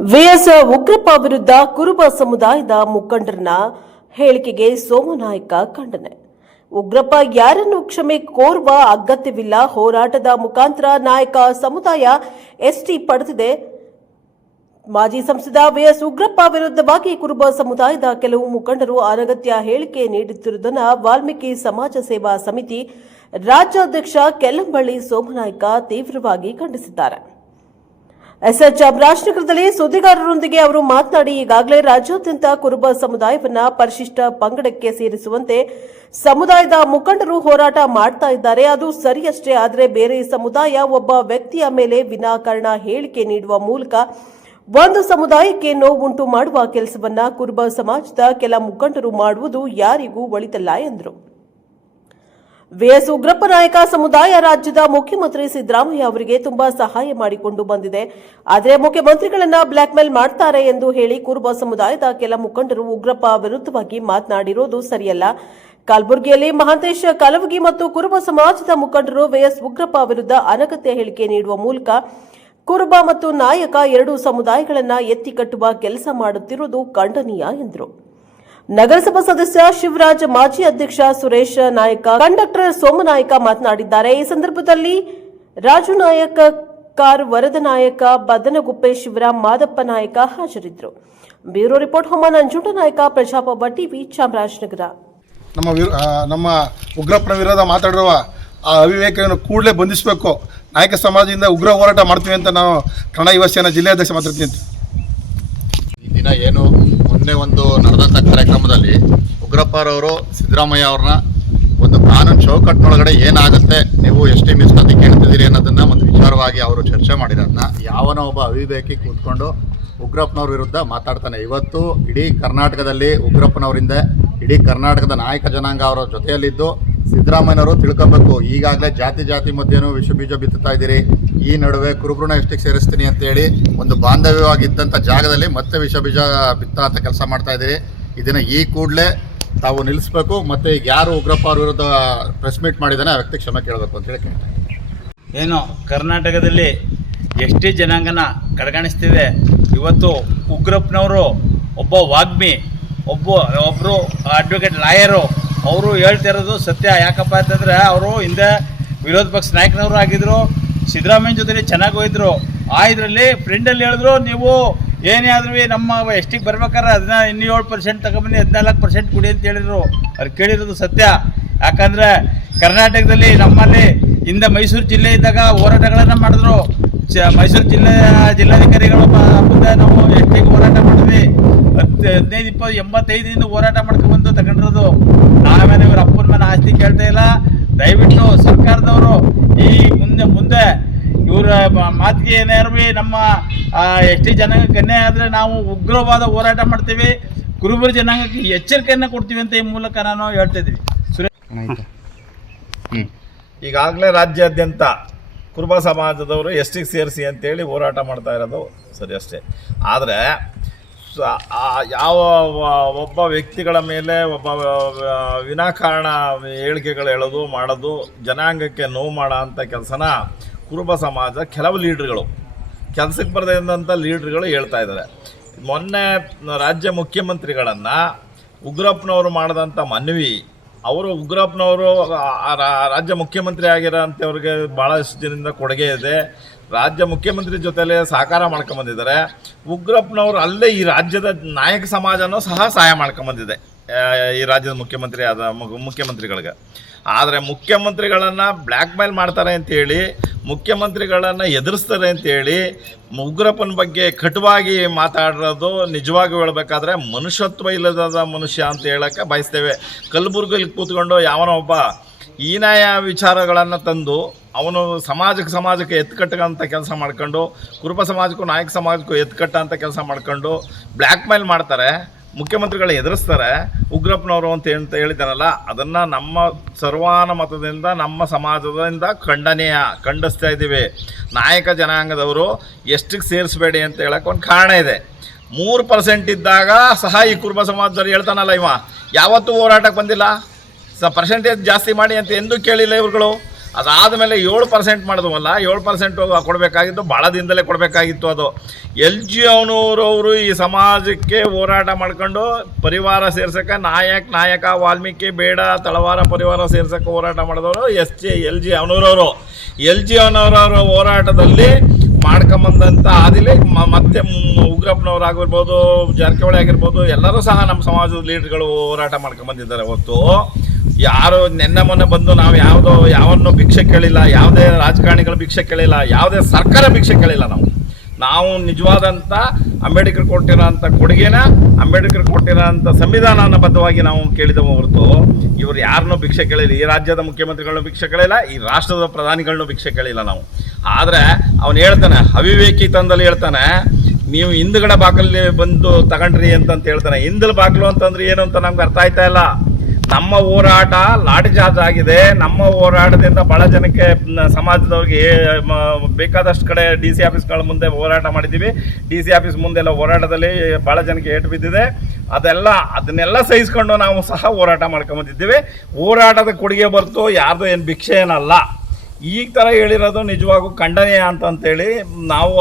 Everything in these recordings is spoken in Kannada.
ವಿಎಸ್ ಉಗ್ರಪ್ಪ ವಿರುದ್ಧ ಕುರುಬ ಸಮುದಾಯದ ಮುಖಂಡರನ್ನ ಹೇಳಿಕೆಗೆ ಸೋಮನಾಯಕ ಖಂಡನೆ. ಉಗ್ರಪ್ಪ ಯಾರನ್ನು ಕ್ಷಮೆ ಕೋರುವ ಅಗತ್ಯವಿಲ್ಲ, ಹೋರಾಟದ ಮುಖಾಂತರ ನಾಯಕ ಸಮುದಾಯ ಎಸ್ಟಿ ಪಡೆದಿದೆ. ಮಾಜಿ ಸಂಸದ ವಿಎಸ್ ಉಗ್ರಪ್ಪ ವಿರುದ್ಧವಾಗಿ ಕುರುಬ ಸಮುದಾಯದ ಕೆಲವು ಮುಖಂಡರು ಅನಗತ್ಯ ಹೇಳಿಕೆ ನೀಡುತ್ತಿರುವುದನ್ನು ವಾಲ್ಮೀಕಿ ಸಮಾಜ ಸೇವಾ ಸಮಿತಿ ರಾಜ್ಯಾಧ್ಯಕ್ಷ ಕೆಲ್ಲಂಬಳ್ಳಿ ಸೋಮನಾಯ್ಕ ತೀವ್ರವಾಗಿ ಖಂಡಿಸಿದ್ದಾರೆ. ಎಸ್ಎಚ್ ರಾಜನಗರದಲ್ಲಿ ಸುದ್ದಿಗಾರರೊಂದಿಗೆ ಅವರು ಮಾತನಾಡಿ, ಈಗಾಗಲೇ ರಾಜ್ಯಾದ್ಯಂತ ಕುರುಬ ಸಮುದಾಯವನ್ನ ಪರಿಶಿಷ್ಟ ಪಂಗಡಕ್ಕೆ ಸೇರಿಸುವಂತೆ ಸಮುದಾಯದ ಮುಖಂಡರು ಹೋರಾಟ ಮಾಡ್ತಾ ಇದ್ದಾರೆ. ಅದು ಸರಿಯಷ್ಟೇ ಆದರೆ ಬೇರೆ ಸಮುದಾಯ ಒಬ್ಬ ವ್ಯಕ್ತಿಯ ಮೇಲೆ ವಿನಾಕಾರಣ ಹೇಳಿಕೆ ನೀಡುವ ಮೂಲಕ ಒಂದು ಸಮುದಾಯಕ್ಕೆ ನೋವುಂಟು ಮಾಡುವ ಕೆಲಸವನ್ನ ಕುರುಬ ಸಮಾಜದ ಕೆಲ ಮುಖಂಡರು ಮಾಡುವುದು ಯಾರಿಗೂ ಒಳಿತಲ್ಲ ಎಂದರು. ವಿಎಸ್ ಉಗ್ರಪ್ಪ ನಾಯಕ ಸಮುದಾಯ ರಾಜ್ಯದ ಮುಖ್ಯಮಂತ್ರಿ ಸಿದ್ದರಾಮಯ್ಯ ಅವರಿಗೆ ತುಂಬಾ ಸಹಾಯ ಮಾಡಿಕೊಂಡು ಬಂದಿದೆ. ಆದರೆ ಮುಖ್ಯಮಂತ್ರಿಗಳನ್ನ ಬ್ಲಾಕ್ ಮೇಲ್ ಮಾಡ್ತಾರೆ ಎಂದು ಹೇಳಿ ಕುರುಬ ಸಮುದಾಯದ ಕೆಲ ಮುಖಂಡರು ಉಗ್ರಪ್ಪ ವಿರುದ್ಧವಾಗಿ ಮಾತನಾಡಿರುವುದು ಸರಿಯಲ್ಲ. ಕಲಬುರಗಿಯಲ್ಲಿ ಮಹಾಂತೇಶ ಕಲವಗಿ ಮತ್ತು ಕುರುಬ ಸಮಾಜದ ಮುಖಂಡರು ವಿಎಸ್ ಉಗ್ರಪ್ಪ ವಿರುದ್ಧ ಅನಗತ್ಯ ಹೇಳಿಕೆ ನೀಡುವ ಮೂಲಕ ಕುರುಬ ಮತ್ತು ನಾಯಕ ಎರಡೂ ಸಮುದಾಯಗಳನ್ನ ಎತ್ತಿ ಕಟ್ಟುವ ಕೆಲಸ ಮಾಡುತ್ತಿರುವುದು ಖಂಡನೀಯ ಎಂದರು. ನಗರಸಭಾ ಸದಸ್ಯ ಶಿವರಾಜ್ ಮಾಜಿ ಅಧ್ಯಕ್ಷ ಸುರೇಶ್ ನಾಯಕ ಕಂಡಕ್ಟರ್ ಸೋಮನಾಯಕ ಮಾತನಾಡಿದ್ದಾರೆ. ಈ ಸಂದರ್ಭದಲ್ಲಿ ರಾಜು ನಾಯಕ ಕಾರ್ ವರದ ನಾಯಕ ಬದನಗುಪ್ಪೆ ಶಿವರಾಮ್ ಮಾದಪ್ಪ ನಾಯಕ ಹಾಜರಿದ್ದರು. ಬ್ಯೂರೋ ರಿಪೋರ್ಟ್ ಹೋಮ ನಂಜುಂಡ ನಾಯಕ ಪ್ರಜಾಪವ ಟಿವಿ ಚಾಮರಾಜನಗರ. ನಮ್ಮ ವಿರ ಆ, ನಮ್ಮ ಉಗ್ರಪ್ಪನ ವಿರೋಧ ಮಾತಾಡಿರುವ ಆ ಅವಿವೇಕವನ್ನು ಕೂಡಲೇ ಬಂಧಿಸಬೇಕು. ನಾಯಕ ಸಮಾಜದಿಂದ ಉಗ್ರ ಹೋರಾಟ ಮಾಡ್ತೀವಿ ಅಂತ ನಾನು ಕನ್ನಡ ಯುವ ಸೇನಾ ಜಿಲ್ಲಾಧ್ಯಕ್ಷ ಮಾತಾಡ್ತೀನಿ. ಈ ದಿನ ಏನು ಮೊನ್ನೆ ಒಂದು ನಡೆದಂಥ ಕಾರ್ಯಕ್ರಮದಲ್ಲಿ ಉಗ್ರಪ್ಪರವರು ಸಿದ್ದರಾಮಯ್ಯ ಅವ್ರನ್ನ ಒಂದು ಕಾನೂನು ಚೌಕಟ್ಟಿನೊಳಗಡೆ ಏನಾಗುತ್ತೆ, ನೀವು ಎಷ್ಟೇ ಅಂತ ಕೇಳ್ತಿದ್ದೀರಿ ಅನ್ನೋದನ್ನ ಒಂದು ವಿಚಾರವಾಗಿ ಅವರು ಚರ್ಚೆ ಮಾಡಿರೋದನ್ನ ಯಾವನೋ ಒಬ್ಬ ಅವಿವೇಕಿ ಕೂತ್ಕೊಂಡು ಉಗ್ರಪ್ಪನವ್ರ ವಿರುದ್ಧ ಮಾತಾಡ್ತಾನೆ. ಇವತ್ತು ಇಡೀ ಕರ್ನಾಟಕದಲ್ಲಿ ಉಗ್ರಪ್ಪನವರಿಂದ ಇಡೀ ಕರ್ನಾಟಕದ ನಾಯಕ ಜನಾಂಗ ಅವರ ಜೊತೆಯಲ್ಲಿದ್ದು ಸಿದ್ದರಾಮಯ್ಯನವರು ತಿಳ್ಕೊಬೇಕು. ಈಗಾಗಲೇ ಜಾತಿ ಜಾತಿ ಮಧ್ಯೆನೂ ವಿಷ ಬೀಜ ಬಿತ್ತುತ್ತಾ ಇದ್ದೀರಿ. ಈ ನಡುವೆ ಕುರುಬೃಣ ಎಷ್ಟಿಗೆ ಸೇರಿಸ್ತೀನಿ ಅಂತೇಳಿ ಒಂದು ಬಾಂಧವ್ಯವಾಗಿದ್ದಂಥ ಜಾಗದಲ್ಲಿ ಮತ್ತೆ ವಿಷ ಬೀಜ ಬಿತ್ತ ಕೆಲಸ ಮಾಡ್ತಾ ಇದ್ದೀರಿ. ಇದನ್ನು ಈ ಕೂಡಲೇ ತಾವು ನಿಲ್ಲಿಸ್ಬೇಕು. ಮತ್ತು ಈಗ ಯಾರು ಉಗ್ರಪ್ಪ ಅವ್ರ ವಿರುದ್ಧ ಪ್ರೆಸ್ ಮೀಟ್ ಮಾಡಿದ್ದಾನೆ ಆ ವ್ಯಕ್ತಿ ಕ್ಷಮೆ ಕೇಳಬೇಕು ಅಂತೇಳಿ ಕೇಳ್ತಾರೆ ಏನು, ಕರ್ನಾಟಕದಲ್ಲಿ ಎಸ್ ಟಿ ಜನಾಂಗನ ಕಡೆಗಣಿಸ್ತಿದೆ. ಇವತ್ತು ಉಗ್ರಪ್ಪನವರು ಒಬ್ಬ ವಾಗ್ಮಿ, ಒಬ್ಬ ಒಬ್ಬರು ಅಡ್ವೊಕೇಟ್ ಲಾಯರು ಅವರು ಹೇಳ್ತಿರೋದು ಸತ್ಯ. ಯಾಕಪ್ಪ ಅಂತಂದರೆ ಅವರು ಹಿಂದೆ ವಿರೋಧ ಪಕ್ಷ ನಾಯಕನವರು ಆಗಿದ್ರು, ಸಿದ್ದರಾಮಯ್ಯ ಜೊತೆ ಚೆನ್ನಾಗಿ ಹೋಯಿದ್ರು. ಆ ಇದರಲ್ಲಿ ಫ್ರೆಂಡಲ್ಲಿ ಹೇಳಿದ್ರು, ನೀವು ಏನೇ ಆದ್ರೂ ನಮ್ಮ ಎಷ್ಟಿಗೆ ಬರ್ಬೇಕಾದ್ರೆ ಅದನ್ನ ಇನ್ನೇಳು ಪರ್ಸೆಂಟ್ ತಗೊಂಬನ್ನಿ, ಹದಿನಾಲ್ಕು ಪರ್ಸೆಂಟ್ ಕೊಡಿ ಅಂತ ಹೇಳಿದ್ರು. ಅವ್ರು ಕೇಳಿರೋದು ಸತ್ಯ. ಯಾಕಂದರೆ ಕರ್ನಾಟಕದಲ್ಲಿ ನಮ್ಮಲ್ಲಿ ಹಿಂದೆ ಮೈಸೂರು ಜಿಲ್ಲೆ ಇದ್ದಾಗ ಹೋರಾಟಗಳನ್ನು ಮಾಡಿದ್ರು. ಚ, ಮೈಸೂರು ಜಿಲ್ಲೆ, ಜಿಲ್ಲಾಧಿಕಾರಿಗಳು ಮುಂದೆ ನಾವು ಎಷ್ಟಿಗೆ ಹೋರಾಟ ಮಾಡಿದ್ವಿ. ಹತ್ತು, ಹದಿನೈದು, ಇಪ್ಪತ್ತು, ಎಂಬತ್ತೈದರಿಂದ ಹೋರಾಟ ಮಾಡ್ಕೊಂಡು ಬಂದು ಮೇಲೆ ಕೇಳ್ತಾ ಇಲ್ಲ. ದಯವಿಟ್ಟು ಸರ್ಕಾರದವರು ಈ ಮುಂದೆ ಮುಂದೆ ಇವರ ಮಾತಿಗೆ ಏನಾರು ಬಿ ನಮ್ಮ ಎಸ್ ಟಿ ಜನಾಂಗಕ್ಕೆ ಅನ್ಯಾಯ ಆದರೆ ನಾವು ಉಗ್ರವಾದ ಹೋರಾಟ ಮಾಡ್ತೀವಿ. ಕುರುಬರ ಜನಾಂಗಕ್ಕೆ ಎಚ್ಚರಿಕೆಯನ್ನು ಕೊಡ್ತೀವಿ ಅಂತ ಈ ಮೂಲಕ ನಾನು ಹೇಳ್ತಾ ಇದ್ದೀವಿ ಸುರೇಶ್ ಈಗಾಗಲೇ ರಾಜ್ಯಾದ್ಯಂತ ಕುರುಬ ಸಮಾಜದವರು ಎಷ್ಟಿಗೆ ಸೇರಿಸಿ ಅಂತೇಳಿ ಹೋರಾಟ ಮಾಡ್ತಾ ಇರೋದು ಸರಿ ಅಷ್ಟೇ. ಆದರೆ ಯಾವ ಒಬ್ಬ ವ್ಯಕ್ತಿಗಳ ಮೇಲೆ ಒಬ್ಬ ವಿನಾಕಾರಣ ಹೇಳಿಕೆಗಳು ಹೇಳೋದು, ಮಾಡೋದು, ಜನಾಂಗಕ್ಕೆ ನೋವು ಮಾಡೋ ಅಂಥ ಕೆಲಸನ ಕುರುಬ ಸಮಾಜ ಕೆಲವು ಲೀಡ್ರ್ಗಳು ಕೆಲಸಕ್ಕೆ ಬರದೇ ಇದ್ದಂಥ ಲೀಡ್ರ್ಗಳು ಹೇಳ್ತಾ ಇದ್ದಾರೆ ಮೊನ್ನೆ ರಾಜ್ಯ ಮುಖ್ಯಮಂತ್ರಿಗಳನ್ನು ಉಗ್ರಪ್ಪನವರು ಮಾಡಿದಂಥ ಮನವಿ, ಅವರು ಉಗ್ರಪ್ಪನವರು ರಾಜ್ಯ ಮುಖ್ಯಮಂತ್ರಿ ಆಗಿರೋ ಅಂಥವ್ರಿಗೆ ಭಾಳಷ್ಟು ದಿನದಿಂದ ಕೊಡುಗೆ ಇದೆ. ರಾಜ್ಯ ಮುಖ್ಯಮಂತ್ರಿ ಜೊತೆಲೆ ಸಹಕಾರ ಮಾಡ್ಕೊಂಬಂದಿದ್ದಾರೆ ಉಗ್ರಪ್ಪನವರು ಅಲ್ಲೇ ಈ ರಾಜ್ಯದ ನಾಯಕ ಸಮಾಜನೂ ಸಹ ಸಹಾಯ ಮಾಡ್ಕೊಂಬಂದಿದೆ ಈ ರಾಜ್ಯದ ಮುಖ್ಯಮಂತ್ರಿ ಆದ ಮುಖ್ಯಮಂತ್ರಿಗಳಿಗೆ. ಆದರೆ ಮುಖ್ಯಮಂತ್ರಿಗಳನ್ನು ಬ್ಲ್ಯಾಕ್ ಮೇಲ್ ಮಾಡ್ತಾರೆ ಅಂತೇಳಿ ಮುಖ್ಯಮಂತ್ರಿಗಳನ್ನು ಎದುರಿಸ್ತಾರೆ ಅಂತೇಳಿ ಉಗ್ರಪ್ಪನ ಬಗ್ಗೆ ಕಟುವಾಗಿ ಮಾತಾಡೋದು ನಿಜವಾಗಿ ಹೇಳಬೇಕಾದ್ರೆ ಮನುಷ್ಯತ್ವ ಇಲ್ಲದ ಮನುಷ್ಯ ಅಂತ ಹೇಳೋಕ್ಕೆ ಬಯಸ್ತೇವೆ. ಕಲಬುರ್ಗಲ್ಲಿ ಕೂತ್ಕೊಂಡು ಯಾವನೋ ಒಬ್ಬ ಹೀನಾಯ ವಿಚಾರಗಳನ್ನು ತಂದು ಅವನು ಸಮಾಜಕ್ಕೆ ಸಮಾಜಕ್ಕೆ ಎತ್ಕಟ್ಟಂಥ ಕೆಲಸ ಮಾಡ್ಕೊಂಡು, ಕುರುಬ ಸಮಾಜಕ್ಕೂ ನಾಯಕ ಸಮಾಜಕ್ಕೂ ಎತ್ಕಟ್ಟಂಥ ಕೆಲಸ ಮಾಡ್ಕೊಂಡು ಬ್ಲ್ಯಾಕ್ ಮೇಲ್ ಮಾಡ್ತಾರೆ ಮುಖ್ಯಮಂತ್ರಿಗಳು ಎದುರಿಸ್ತಾರೆ, ಉಗ್ರಪ್ಪನವರು ಅಂತ ಅಂತ ಹೇಳಿದಾರಲ್ಲ ಅದನ್ನು ನಮ್ಮ ಸರ್ವಾನುಮತದಿಂದ ನಮ್ಮ ಸಮಾಜದಿಂದ ಖಂಡನೀಯ, ಖಂಡಿಸ್ತಾ ಇದ್ದೀವಿ. ನಾಯಕ ಜನಾಂಗದವರು ಎಷ್ಟಕ್ಕೆ ಸೇರಿಸಬೇಡಿ ಅಂತ ಹೇಳಕ್ಕೆ ಒಂದು ಕಾರಣ ಇದೆ. ಮೂರು ಪರ್ಸೆಂಟ್ ಇದ್ದಾಗ ಸಹ ಈ ಕುರುಬ ಸಮಾಜದವ್ರು ಹೇಳ್ತಾನಲ್ಲ ಇವ. ಯಾವತ್ತೂ ಹೋರಾಟಕ್ಕೆ ಬಂದಿಲ್ಲ. ಸ ಪರ್ಸೆಂಟೇಜ್ ಜಾಸ್ತಿ ಮಾಡಿ ಅಂತ ಎಂದೂ ಕೇಳಿಲ್ಲ ಇವ್ರುಗಳು. ಅದಾದಮೇಲೆ ಏಳು ಪರ್ಸೆಂಟ್ ಮಾಡಿದ್ವಲ್ಲ, ಏಳು ಪರ್ಸೆಂಟ್ ಕೊಡಬೇಕಾಗಿತ್ತು ಭಾಳ ದಿನದಲ್ಲೇ ಕೊಡಬೇಕಾಗಿತ್ತು ಅದು. ಎಲ್ ಜಿ ಅವನೂರವರು ಈ ಸಮಾಜಕ್ಕೆ ಹೋರಾಟ ಮಾಡ್ಕೊಂಡು ಪರಿವಾರ ಸೇರ್ಸಕ್ಕೆ ನಾಯಕ್, ನಾಯಕ, ವಾಲ್ಮೀಕಿ, ಬೇಡ, ತಳವಾರ ಪರಿವಾರ ಸೇರ್ಸಕ್ಕೆ ಹೋರಾಟ ಮಾಡಿದವರು ಎಸ್ ಜಿ, ಎಲ್ ಜಿ ಅವನೂರವರು ಎಲ್ ಜಿ ಅವನವರವರ ಹೋರಾಟದಲ್ಲಿ ಮಾಡ್ಕೊಂಬಂದಂಥ ಆದಿಲೆ ಮತ್ತೆ ಉಗ್ರಪ್ಪನವ್ರು ಆಗಿರ್ಬೋದು, ಜಾರಕಿಹೊಳಿ ಆಗಿರ್ಬೋದು, ಎಲ್ಲರೂ ಸಹ ನಮ್ಮ ಸಮಾಜದ ಲೀಡರ್ಗಳು ಹೋರಾಟ ಮಾಡ್ಕೊಂಬಂದಿದ್ದಾರೆ. ಹೊತ್ತು ಯಾರು ನೆನ್ನೆ ಮೊನ್ನೆ ಬಂದು ನಾವು ಯಾವುದೋ ಯಾವನ್ನು ಭಿಕ್ಷೆ ಕೇಳಿಲ್ಲ, ಯಾವುದೇ ರಾಜಕಾರಣಿಗಳು ಭಿಕ್ಷೆ ಕೇಳಿಲ್ಲ, ಯಾವುದೇ ಸರ್ಕಾರ ಭಿಕ್ಷೆ ಕೇಳಿಲ್ಲ ನಾವು. ನಾವು ನಿಜವಾದಂಥ ಅಂಬೇಡ್ಕರ್ ಕೊಟ್ಟಿರೋಂಥ ಕೊಡುಗೆನ, ಅಂಬೇಡ್ಕರ್ ಕೊಟ್ಟಿರೋಂಥ ಸಂವಿಧಾನನ ಬದ್ಧವಾಗಿ ನಾವು ಕೇಳಿದವು ಹೊರತು ಇವರು ಯಾರನ್ನೂ ಭಿಕ್ಷೆ ಕೇಳಿಲ್ಲ, ಈ ರಾಜ್ಯದ ಮುಖ್ಯಮಂತ್ರಿಗಳನ್ನೂ ಭಿಕ್ಷೆ ಕೇಳಿಲ್ಲ, ಈ ರಾಷ್ಟ್ರದ ಪ್ರಧಾನಿಗಳನ್ನೂ ಭಿಕ್ಷೆ ಕೇಳಿಲ್ಲ ನಾವು. ಆದರೆ ಅವನು ಹೇಳ್ತಾನೆ, ಅವಿವೇಕಿ ತಂದಲ್ಲಿ ಹೇಳ್ತಾನೆ, ನೀವು ಹಿಂದ್ಗಡೆ ಬಾಕಲ್ಲಿ ಬಂದು ತಗೊಂಡ್ರಿ ಅಂತಂತ ಹೇಳ್ತಾನೆ. ಹಿಂದಲ್ ಬಾಗಿಲು ಅಂತಂದ್ರೆ ಏನು ಅಂತ ನಮ್ಗೆ ಅರ್ಥ ಆಯ್ತಾ ಇಲ್ಲ. ನಮ್ಮ ಹೋರಾಟ ಲಾಠಿ ಚಾರ್ಜ್ ಆಗಿದೆ ನಮ್ಮ ಹೋರಾಟದಿಂದ ಬಹಳ ಜನಕ್ಕೆ ಸಮಾಜದವ್ರಿಗೆ ಬೇಕಾದಷ್ಟು ಕಡೆ ಡಿ ಸಿ ಆಫೀಸ್ಗಳ ಮುಂದೆ ಹೋರಾಟ ಮಾಡಿದ್ದೀವಿ. ಡಿ ಸಿ ಆಫೀಸ್ ಮುಂದೆಲ್ಲ ಹೋರಾಟದಲ್ಲಿ ಬಹಳ ಜನಕ್ಕೆ ಏಟು ಬಿದ್ದಿದೆ. ಅದೆಲ್ಲ, ಅದನ್ನೆಲ್ಲ ಸಹಿಸ್ಕೊಂಡು ನಾವು ಸಹ ಹೋರಾಟ ಮಾಡ್ಕೊಂಬಂದಿದ್ದೀವಿ ಹೋರಾಟದ ಕೊಡುಗೆ ಬರ್ತು, ಯಾರ್ದು ಏನು ಭಿಕ್ಷೆ ಏನಲ್ಲ. ಈ ಥರ ಹೇಳಿರೋದು ನಿಜವಾಗೂ ಖಂಡನೀಯ ಅಂತಂತೇಳಿ ನಾವು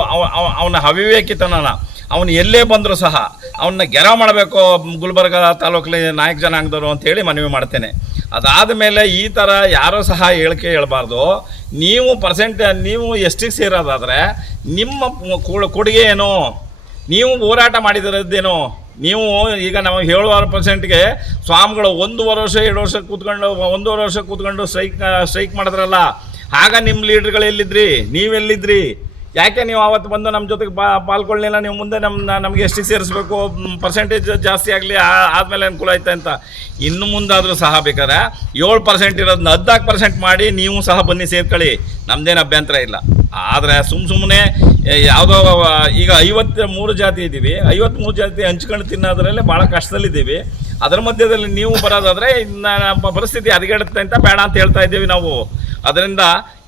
ಅವನ ಅವಿವೇಕಿತನನ. ಅವನು ಎಲ್ಲೇ ಬಂದರೂ ಸಹ ಅವನ್ನ ಗೆರ ಮಾಡಬೇಕು ಗುಲ್ಬರ್ಗ ತಾಲೂಕಲ್ಲಿ ನಾಯಕ ಜನಾಂಗದವರು ಅಂತೇಳಿ ಮನವಿ ಮಾಡ್ತೇನೆ. ಅದಾದ ಮೇಲೆ ಈ ಥರ ಯಾರೂ ಸಹ ಹೇಳಿಕೆ ಹೇಳಬಾರ್ದು. ನೀವು ಪರ್ಸೆಂಟ್ ನೀವು ಎಷ್ಟಿಗೆ ಸೇರೋದಾದರೆ ನಿಮ್ಮ ಕೊಡು- ಕೊಡುಗೆ ಏನು? ನೀವು ಹೋರಾಟ ಮಾಡಿದಿರೋದೇನು? ನೀವು ಈಗ ನಾವು ಏಳುವಾರು ಪರ್ಸೆಂಟ್ಗೆ ಸ್ವಾಮಿಗಳು ಒಂದೂವರೆ ವರ್ಷ, ಎರಡು ವರ್ಷ ಕೂತ್ಕೊಂಡು, ಒಂದೂವರೆ ವರ್ಷ ಕೂತ್ಕೊಂಡು ಸ್ಟ್ರೈಕ್ ಸ್ಟ್ರೈಕ್ ಮಾಡಿದ್ರಲ್ಲ. ಆಗ ನಿಮ್ಮ ಲೀಡ್ರ್ಗಳು ಎಲ್ಲಿದ್ರಿ? ನೀವೆಲ್ಲಿದ್ರಿ? ಯಾಕೆ ನೀವು ಅವತ್ತು ಬಂದು ನಮ್ಮ ಜೊತೆಗೆ ಬಾ ಪಾಲ್ಗೊಳ್ಳಲಿಲ್ಲ ನೀವು ಮುಂದೆ ನಮ್ಮ ನಮಗೆ ಎಷ್ಟು ಸೇರಿಸ್ಬೇಕು ಪರ್ಸೆಂಟೇಜ್ ಜಾಸ್ತಿ ಆಗಲಿ ಆದಮೇಲೆ ಅನುಕೂಲ ಆಯ್ತಾ ಅಂತ. ಇನ್ನು ಮುಂದಾದರೂ ಸಹ ಬೇಕಾದ್ರೆ ಏಳು ಪರ್ಸೆಂಟ್ ಇರೋದನ್ನ ಹದಿನಾಲ್ಕು ಪರ್ಸೆಂಟ್ ಮಾಡಿ ನೀವು ಸಹ ಬನ್ನಿ ಸೇರ್ಕೊಳ್ಳಿ. ನಮ್ಮದೇನು ಅಭ್ಯಂತರ ಇಲ್ಲ. ಆದರೆ ಸುಮ್ಮ ಸುಮ್ಮನೆ ಯಾವುದೋ, ಈಗ ಐವತ್ತು ಮೂರು ಜಾತಿ ಇದ್ದೀವಿ ಐವತ್ತ್ಮೂರು ಜಾತಿ ಹಂಚ್ಕೊಂಡು ತಿನ್ನೋದ್ರಲ್ಲೇ ಭಾಳ ಕಷ್ಟದಲ್ಲಿದ್ದೀವಿ. ಅದರ ಮಧ್ಯದಲ್ಲಿ ನೀವು ಬರೋದಾದರೆ ಇನ್ನು ಪರಿಸ್ಥಿತಿ ಹದಗೆಡುತ್ತೆ ಅಂತ ಬೇಡ ಅಂತ ಹೇಳ್ತಾ ಇದ್ದೀವಿ ನಾವು. ಅದರಿಂದ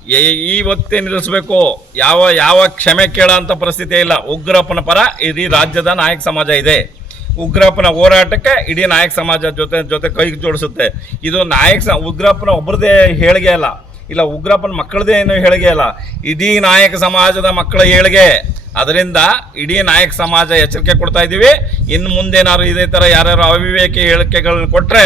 ಎ- ಇವತ್ತೇ ನಿಲ್ಲಿಸಬೇಕು. ಯಾವ ಯಾವ ಕ್ಷಮೆ ಕೇಳೋಂಥ ಪರಿಸ್ಥಿತಿ ಇಲ್ಲ. ಉಗ್ರಪ್ಪನ ಪರ ಇಡೀ ರಾಜ್ಯದ ನಾಯಕ ಸಮಾಜ ಇದೆ. ಉಗ್ರಪ್ಪನ ಹೋರಾಟಕ್ಕೆ ಇಡೀ ನಾಯಕ ಸಮಾಜ ಜೊತೆ ಜೊತೆ ಕೈ ಜೋಡಿಸುತ್ತೆ. ಇದು ನಾಯಕ ಸ, ಉಗ್ರಪ್ಪನ ಒಬ್ಬರದೇ ಹೇಳಿಗೆ ಅಲ್ಲ. ಇಲ್ಲ, ಉಗ್ರಪ್ಪನ ಮಕ್ಕಳದೇ ಏನು ಹೇಳಿಗೆ ಅಲ್ಲ. ಇಡೀ ನಾಯಕ ಸಮಾಜದ ಮಕ್ಕಳ ಹೇಳಿಗೆ ಅದರಿಂದ ಇಡೀ ನಾಯಕ ಸಮಾಜ ಎಚ್ಚರಿಕೆ ಕೊಡ್ತಾ ಇದ್ದೀವಿ. ಇನ್ನು ಮುಂದೇನಾದ್ರು ಇದೇ ಥರ ಯಾರ್ಯಾರು ಅವಿವೇಕಿ ಹೇಳಿಕೆಗಳನ್ನ ಕೊಟ್ಟರೆ